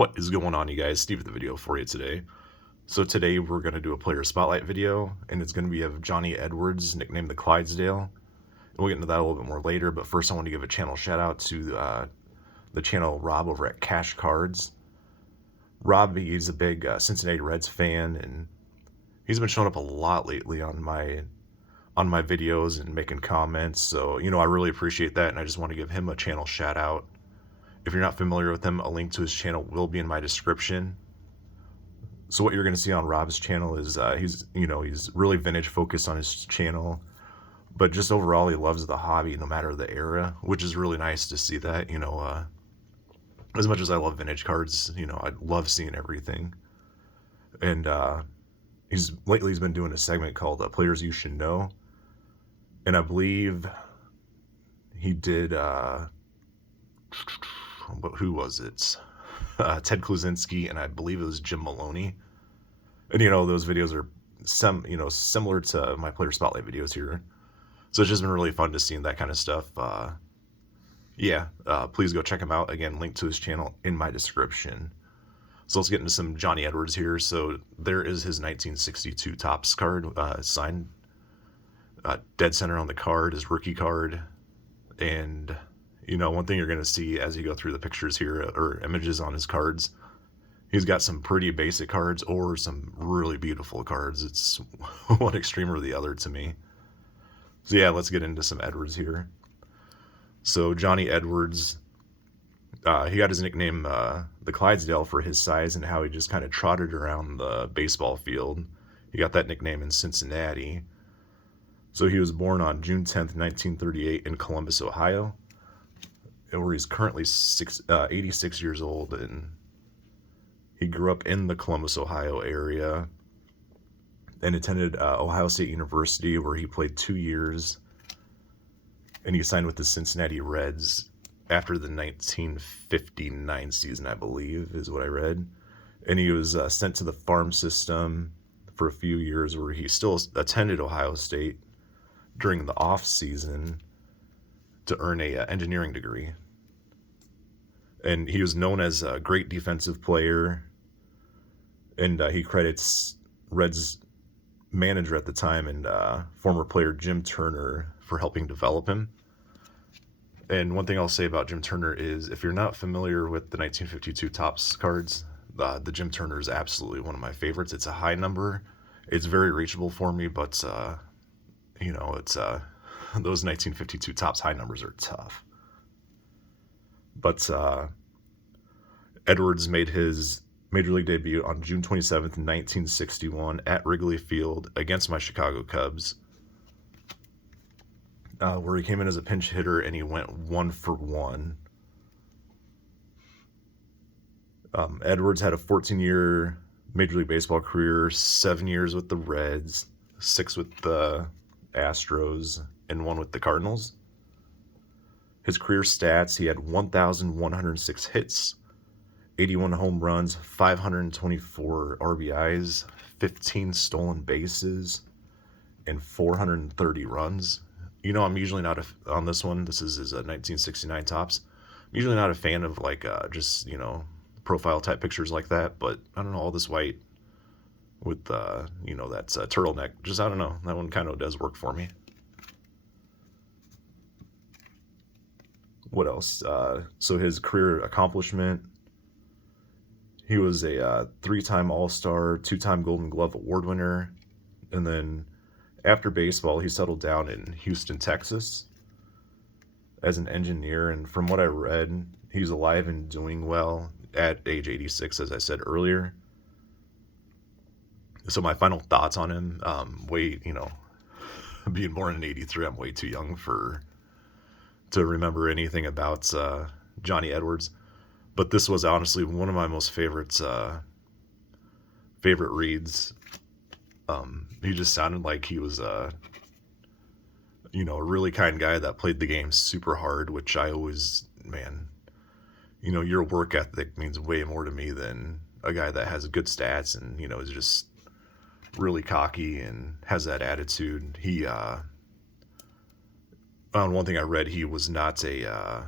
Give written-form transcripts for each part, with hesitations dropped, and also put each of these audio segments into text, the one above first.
What is going on, you guys? Steve with the video for you today. So today we're going to do a player spotlight video, and it's going to be of Johnny Edwards, nicknamed the Clydesdale. And we'll get into that a little bit more later, but first I want to give a channel shout out to the channel Rob over at Cash Cards. Rob, he's a big Cincinnati Reds fan, and he's been showing up a lot lately on my videos and making comments. So, I really appreciate that, and I just want to give him a channel shout out. If you're not familiar with him, a link to his channel will be in my description. So what you're going to see on Rob's channel is he's really vintage focused on his channel, but just overall he loves the hobby no matter the era, which is really nice to see that. As much as I love vintage cards, I love seeing everything. And he's been doing a segment called Players You Should Know, and I believe he did who was it? Ted Kluzinski, and I believe it was Jim Maloney. And those videos are similar to my player spotlight videos here. So it's just been really fun to see that kind of stuff. Please go check him out. Again, link to his channel in my description. So let's get into some Johnny Edwards here. So there is his 1962 Topps card, signed dead center on the card, his rookie card. And one thing you're going to see as you go through the pictures here, or images on his cards, he's got some pretty basic cards or some really beautiful cards. It's one extreme or the other to me. So yeah, let's get into some Edwards here. So Johnny Edwards, he got his nickname the Clydesdale for his size and how he just kind of trotted around the baseball field. He got that nickname in Cincinnati. So he was born on June 10th, 1938 in Columbus, Ohio, where he's currently 86 years old, and he grew up in the Columbus, Ohio area and attended Ohio State University, where he played 2 years, and he signed with the Cincinnati Reds after the 1959 season, I believe, is what I read. And he was sent to the farm system for a few years, where he still attended Ohio State during the off season to earn a engineering degree. And he was known as a great defensive player, and he credits Reds manager at the time and former player Jim Turner for helping develop him. And one thing I'll say about Jim Turner is, if you're not familiar with the 1952 Topps cards, the Jim Turner is absolutely one of my favorites. It's a high number. It's very reachable for me, but it's those 1952 Topps high numbers are tough. But Edwards made his Major League debut on June 27th, 1961 at Wrigley Field against my Chicago Cubs, where he came in as a pinch hitter and he went 1-for-1. Edwards had a 14-year Major League Baseball career, 7 years with the Reds, 6 with the Astros, and 1 with the Cardinals. His career stats: he had 1,106 hits, 81 home runs, 524 RBIs, 15 stolen bases, and 430 runs. I'm usually not on this one. This is his 1969 Topps. I'm usually not a fan of just profile type pictures like that, but I don't know, all this white with that's a turtleneck, just I don't know, that one kind of does work for me. What else? So his career accomplishment: he was a 3-time All-Star, 2-time Golden Glove Award winner, and then after baseball he settled down in Houston, Texas as an engineer. And from what I read, he's alive and doing well at age 86, as I said earlier. So my final thoughts on him, being born in 83, I'm way too young to remember anything about Johnny Edwards. But this was honestly one of my most favorite reads. He just sounded like he was a really kind guy that played the game super hard, which I always, your work ethic means way more to me than a guy that has good stats and, is just really cocky and has that attitude. He, on one thing I read, he was not a,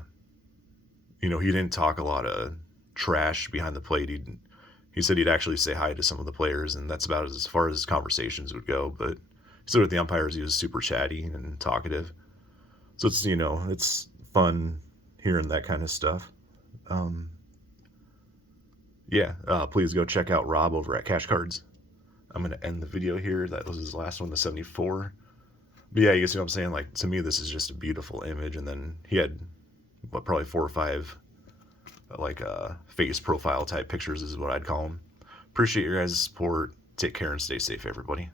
he didn't talk a lot of trash behind the plate. He said he'd actually say hi to some of the players, and that's about as far as his conversations would go. But he said with the umpires, he was super chatty and talkative. So it's, it's fun hearing that kind of stuff. Yeah, please go check out Rob over at Cash Cards. I'm going to end the video here. That was his last one, the 74. But yeah, you see what I'm saying? Like, to me, this is just a beautiful image. And then he had, probably 4 or 5, face profile type pictures is what I'd call them. Appreciate your guys' support. Take care and stay safe, everybody.